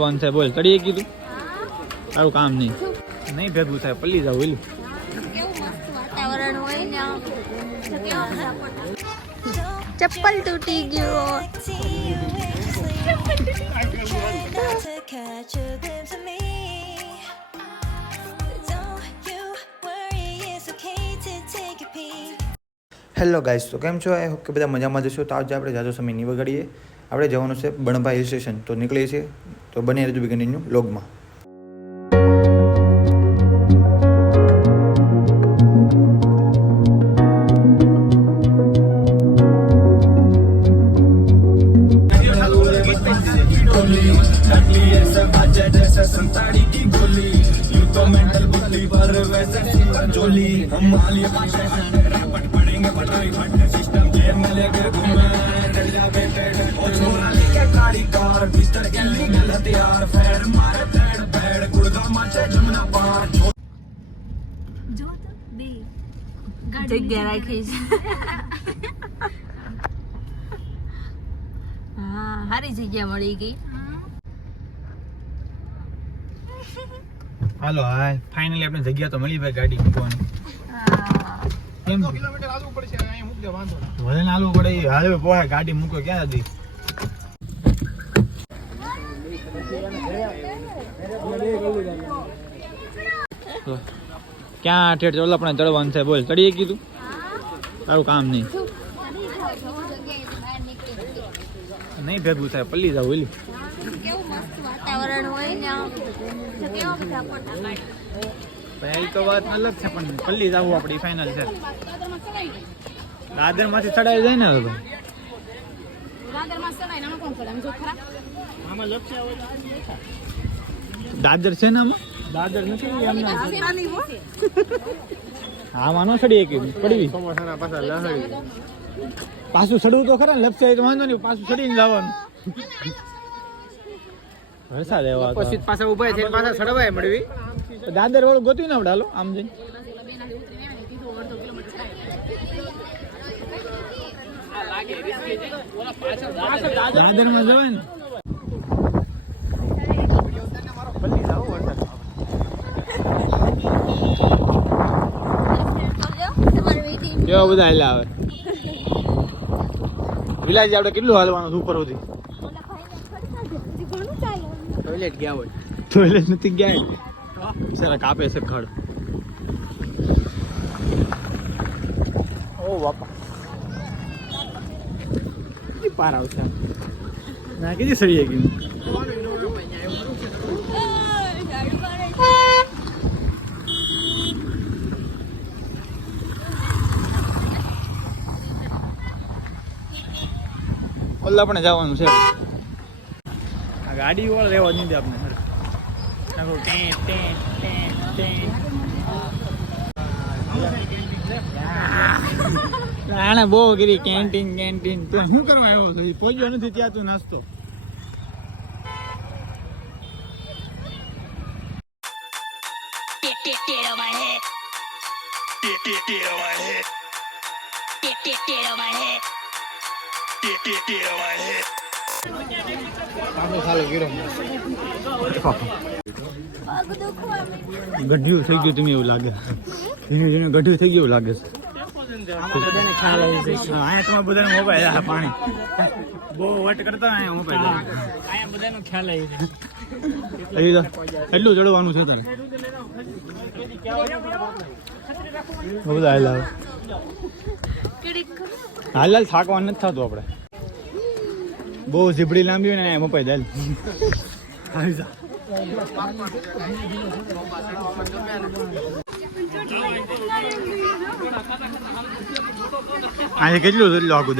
Phone છે બોલ ચડીએ કીધું તારું કામ નહીં નહીં ભેગું થાય પલ્લી જાવ ઓલું કેવું મસ્ત વાતાવરણ હોય ને આમ. તો કેવા બધા ફોટા. ચપ્પલ તૂટી ગયો હેલો ગાઈસ તો કેમ છો? આઈ હોપ કે બધા મજામાં જશો. તો આજે આપણે જાજો સમય નહીં વગાડીએ આપણે જવાનું છે બણભા હિલ સ્ટેશન તો નીકળીએ છીએ. તો બની રહેજો બી કન્ટિન્યુ લોગમાં જો તો બે જગ્યા રાખી છે હા સારી જગ્યા મળી ગઈ હાલો હાય ફાઇનલી આપણે જગ્યા તો મળી ભાઈ ગાડી મૂકવાની કેમ? ભલે ને. પડે હાલે પોહે ગાડી મૂકો ક્યાં હતી ક્યાં ઠેઠ ચોલા આપણે ચડવાનું છે બોલ. ચડીએ કીધું? તારું કામ નહીં. નહીં ભેગું થાય પલ્લી જાવ ઓલી. કેવું મસ્ત વાતાવરણ હોય ને કેવા બધા ફોટા ભાઈ એ તો વાત અલગ છે પણ પલ્લી જવું આપણી ફાઇનલ છે. દાદરમાંથી ચડાવી જાય ને હવે દાદર છે ને આમાં? દાદર નથી હા માનો ચડીએ એક પડી પાછું ચડવું તો ખરા ને લપસે તો વાંધો નહીં પાછું ચડીને જવાનું. વરસાદ એવા પછી પાછા ઊભા થઈને પાછા સડવાય મળવી. દાદર વાળું ગોતી ને હાલો આમ જઈને. દાદરમાં જવાય ને. કેવા બધા હાલ્યા આવે. વિલાજી આપણે કેટલું હાલવાનું ઉપર સુધી ટોયલેટ ગયા હોય. ટોયલેટ નથી ગયા સારા કાપે છે ખડ. ઓ બાપા. કેટલી પાર આવશે. ના કેટલી સરી ગયું. ઓલા પણ જવાનું છે. ગાડી વાળા રહેવા નહીં દે આપણે ટેં. બહુ ગીરી કેન્ટીન કેન્ટીન. તો શું કરવા આવ્યો છે? પહોંચ્યો નથી ત્યાં તું નાસ્તો. ગઢિયું થઈ ગયું તમે એવું લાગે. ધીમે ધીમે ગઢિયું થઈ ગયું એવું લાગે છે. બધાને ખ્યાલ આવી જશે અહીંયા તમે બધાને મોબાઈલ આ પાણી. બહુ વટ કરતા અહીંયા મોબાઈલ. અહીંયા બધાનો ખ્યાલ આવી જશે એટલું ચડવાનું છે તને. બધા હાલ હાલ હાલ થાકવા નથી થતું આપણે. બહુ ઝીબડી લાંબી હોય ને એમાં પૈદલ દાલ આવી જા. અહીંયા કેટલું એટલું આખું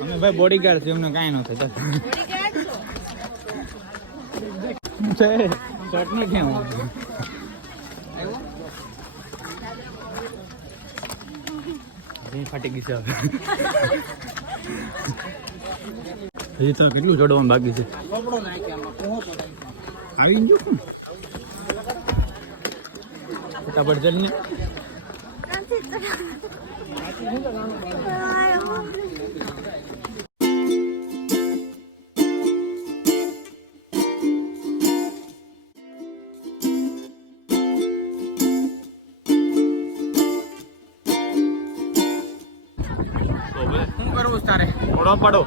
અમે ભાઈ બોડીગાર્ડ છે એમને કાંઈ ન થાય શર્ટ નો ક્યાં હું ફાટી ગઈ છે હજી તો કેટલું જોડવાનું બાકી છે. આવી ગયો ફટાફટ ચાલ તારે પાડો.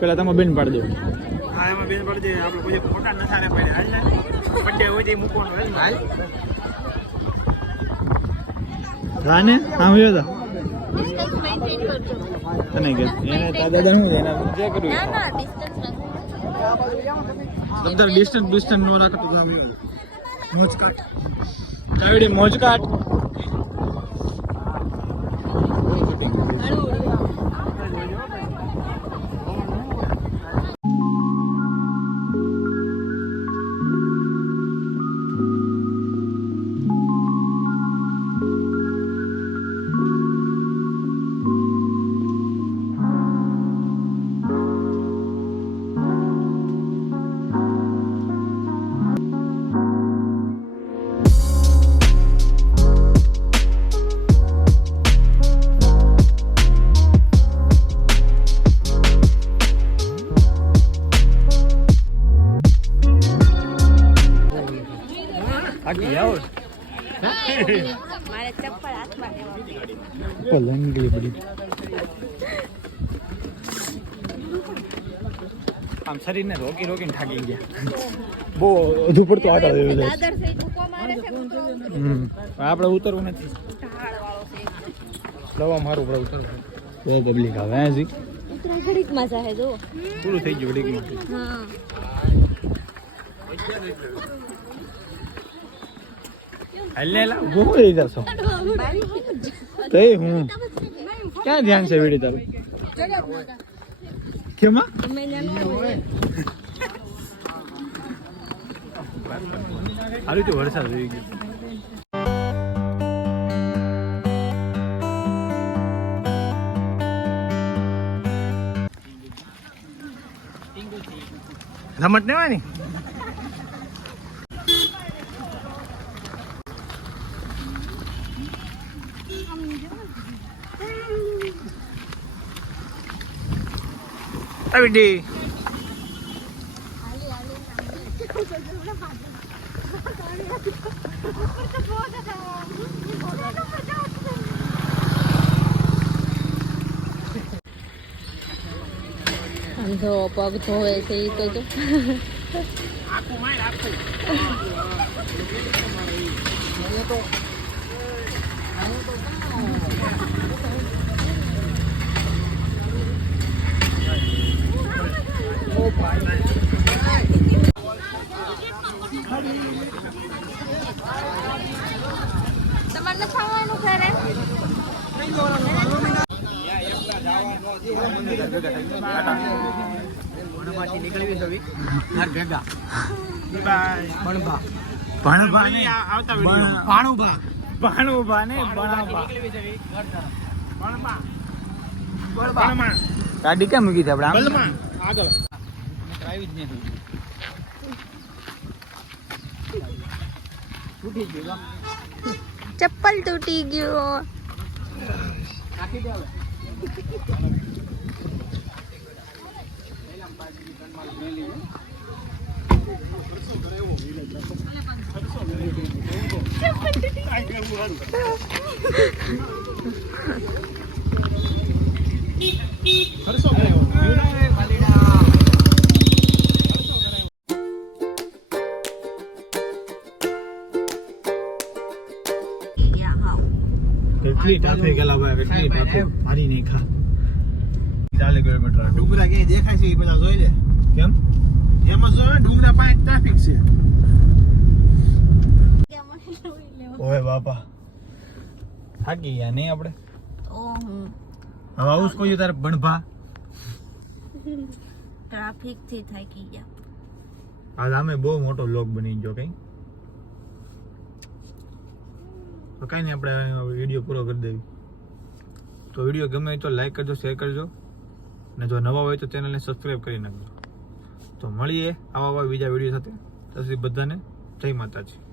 પેલા તમે બેન પાડી દો હા એમાં બેન પડી દે આપણે કોઈ ફોટા ન થાને પડે હાલ ને. બર્થડે હોય તે મૂકવાનું હાલ હાલ. હા ને? હા હું હતા તને કે? એને જે કર્યું ના ના ડિસ્ટન્સ રાખો ડિસ્ટન્સ ડિસ્ટન્સ નો રાખતો આવી મોજ કાટ મોજ કાટ મારે ચપ્પલ હાથમાં લેવા પલંગ ગઈ બધી આમ શરીરને રોકી રોકીને થાકી ગયા બહુ વધુ પડતો આગળ આવ્યો જાય દાદર સહિત મૂકવા મારે છે પણ તો હમ આપણે ઉતરવું નથી ઢાળ વાળો છે દવા મારું પડે ઉતરવું બે પબ્લિક આવે હે જી ઉતરા ઘડીકમાં જાહે જો. પૂરું થઈ ગયું વડીકમાં હા. હાલે લા ઊભો હું રહી જશો. તે હું. ક્યાં ધ્યાન છે વીડી તારું? કેમાં? હારું તો વરસાદ આવી ગયો. રમત ને? વાની અવિડી અંધો પગ ધોવે છે એ તો જો તમારે ખાવાનું ઘરે? નીકળવી માર ભેગા. ભણભા. ભણભા ભાણુભા. ને ગાડી કેમ મૂકી છે આપણે આગળ. આવી જ નથી. તૂટી ગયું ચપ્પલ તૂટી ગયો. નાખી દે હવે. કેટલી ટ્રાફિક ભાઈ કેટલી ટ્રાફિક નહીં ખા. ચાલે કિલોમીટર. ડુંગરા કે દેખાય છે એ બધા જોઈ લે. કેમ? ડુંગરા પાસે ટ્રાફિક છે ઓય બાપા. થાકી ગયા નહીં આપણે? હવે આવું કોઈ તારે ભણભા. ટ્રાફિકથી થાકી ગયા. આજ આમે બહુ મોટો લોક બની ગયો કઈ. તો કઈ નહીં આપણે વીડિયો પૂરો કરી દેવી. તો વીડિયો ગમે તો લાઈક કરજો શેર કરજો. અને જો નવા હોય તો ચેનલને સબસ્ક્રાઈબ કરી નાખજો. તો મળીએ આવા આવા બીજા વીડિયો સાથે. ત્યાં સુધી બધાને જય માતાજી.